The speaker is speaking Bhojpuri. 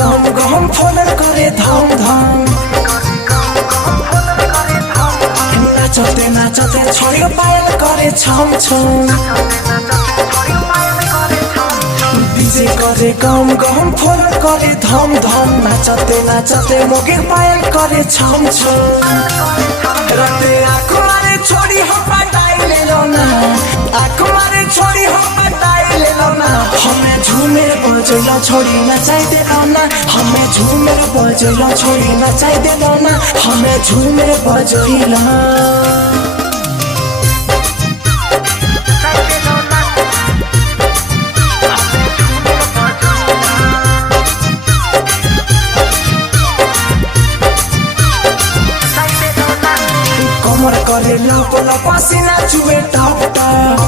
गम गम फलर करे धम धम नाचते नाचते छोरी पायल करे छम छम डीजे करे गम गम फलर करे धम धम नाचते नाचते मोगे पायल करे छम छम राते आँखों मारे छोरी हो पटाई ले लो ना आँखों मारे छोरी हो पटाई ले लो ना हमें झूमेर बजैला छोरी नचाई दे लो ना हमें झूमेर बजैला छोरी नचाई दे लो ना हमें झूमेर बजैला कमर करे लप लप पसीना चुए टप टप